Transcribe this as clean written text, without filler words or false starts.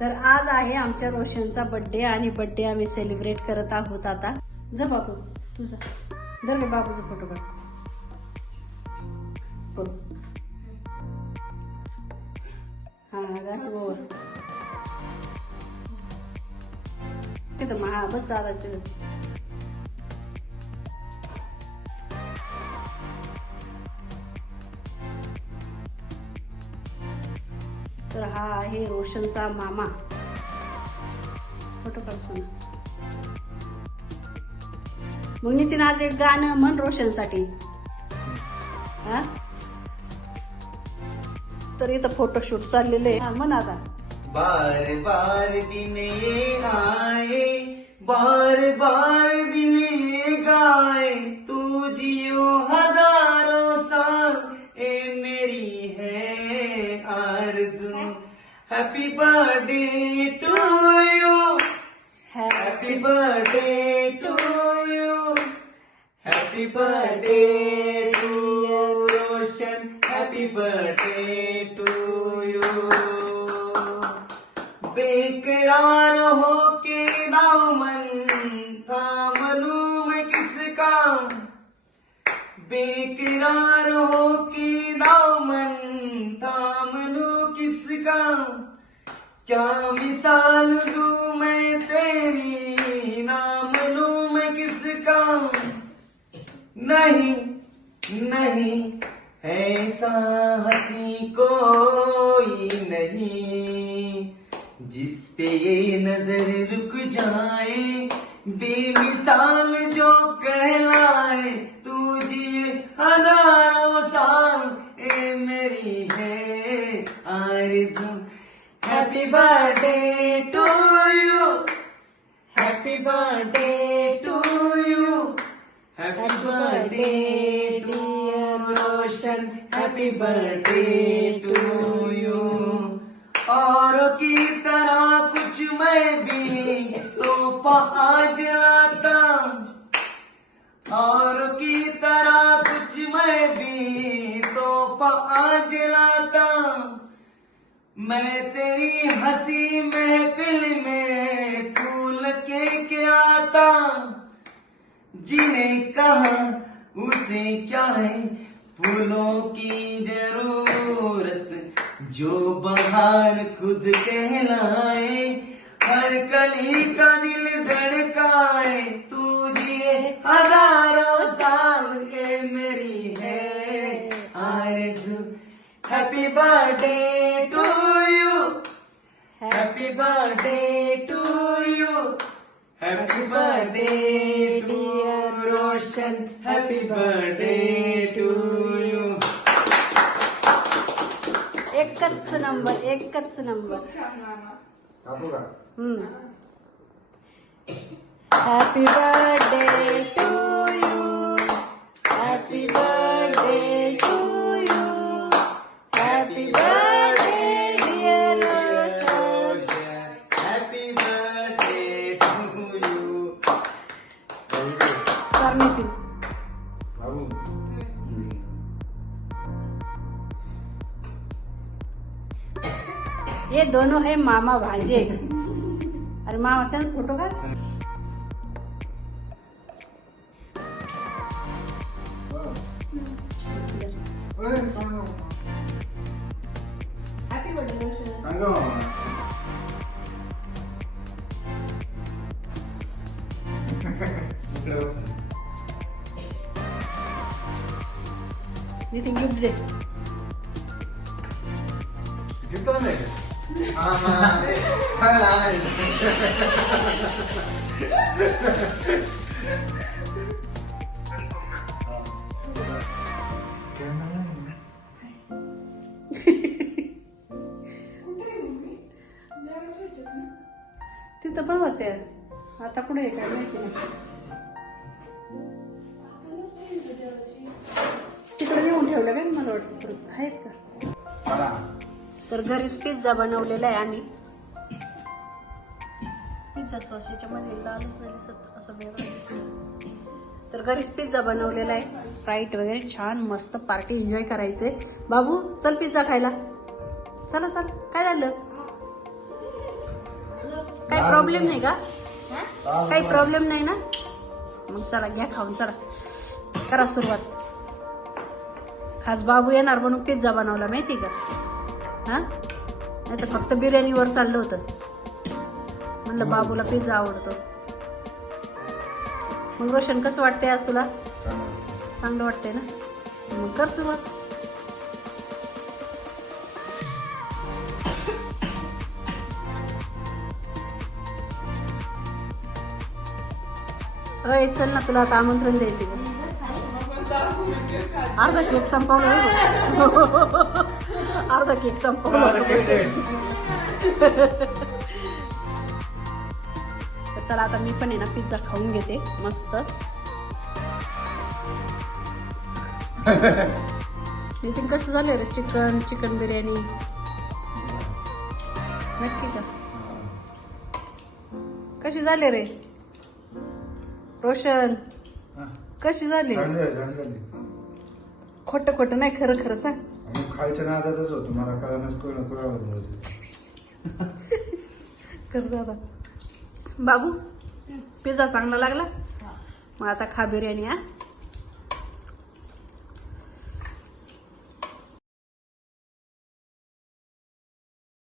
तर आज आहे आमच्या रोशनचा बर्थडे आणि बर्थडे आम्ही सेलिब्रेट करत आहोत आता. जा बाबू तुझा धर रे बाबूचा फोटो काढ. हा असं गोवा तिथं हा बस दादा तिथं. तर हा आहे रोशनचा मामा. फोटो काढ. मग नितीन आज एक गाणं म्हण रोशनसाठी. हा तर इथं फोटोशूट चाललेले आहे. म्हण आता. बार बार दिन ये आए, बार बार दिन ये गाए, तू जियो हजारों साल, ए मेरी है आरज़ू. Happy birthday to you, happy birthday to you, happy birthday to Roshan, happy birthday to you. बेकरार हो के दामन थाम लूं मैं किसका, बेकरार हो के दामन थाम लूं किसका, क्या मिसाल दूं मैं तेरी, नाम लूं मैं किसका. नहीं नहीं ऐसा हंसी कोई नहीं, जिस पे ये नजर रुक जाए, बेमिसाल जो कहलाए, तू जिए हजारों साल, ए मेरी है आरज़ू. Happy birthday to you, happy birthday to you, happy birthday to Roshan, happy birthday to you. औरों की तरह कुछ मैं भी तो आज लाता, औरों की तरह कुछ मैं भी तो आज लाता. मैं तेरी हंसी महफिल में फूल के आता, जिन्हें कहा उसे क्या है फूलों की जरूरत, जो बहार खुद कहलाए, हर कली का दिल धड़काए, तू जिए हजारों साल, के मेरी है आरज़ू. Happy birthday to you, happy birthday to you, happy birthday to Roshan, happy birthday to you. एकच नंबर, एकच number. Happy birthday to you, happy birthday to you, happy birthday dear Roshan, happy birthday to you. करणे ये दोनों है मामा भांजे. अरे मामा से फोटो का. हैप्पी बर्थडे नितीन गिफ्ट दे. गिफ्ट कौन देगा? तिथं पण होते. आता कुठे आहे काय माहिती नाही. तिकडे नेऊन ठेवलं काय मला वाटतं परत आहेत का. तर घरीच पिझ्झा बनवलेला आहे आम्ही. पिझ्झा सॉस याच्यामध्ये लालच नाही दिसत, असं वेगळं दिसतं. तर घरीच पिझ्झा बनवलेला आहे. स्प्राईट वगैरे छान मस्त पार्टी एन्जॉय करायचे. बाबू चल पिझ्झा खायला. चला चल. काय झालं काही प्रॉब्लेम नाही का? काही प्रॉब्लेम नाही ना? मग चला घ्या खाऊन, चला करा सुरुवात. खास बाबू येणार म्हणून पिझ्झा बनवला माहिती का? हा, नाही तर फक्त बिर्याणीवर चाललं होतं. म्हणलं बाबूला पिझ्झा आवडतो. मग रोशन कसं वाटतंय आज तुला? चांगलं वाटतंय ना? मग कर सुरुवात. अय चल ना, तुला आता आमंत्रण द्यायचे का? अर्धा केक संपवला. अर्धा केक संपवला. चला आता मी पण आहे ना पिझ्झा खाऊन घेते मस्त. नितीन कसं झालं रे चिकन बिर्याणी? नक्की का? कशी झाले रे रोशन? कशी झाली? खोटं खोटं नाही, खरं खरं सांग. खायच्या नादातच होतो, मला कळणच कर दादा. बाबू पिझ्झा चांगला लागला? मग आता खा बिर्याणी. हा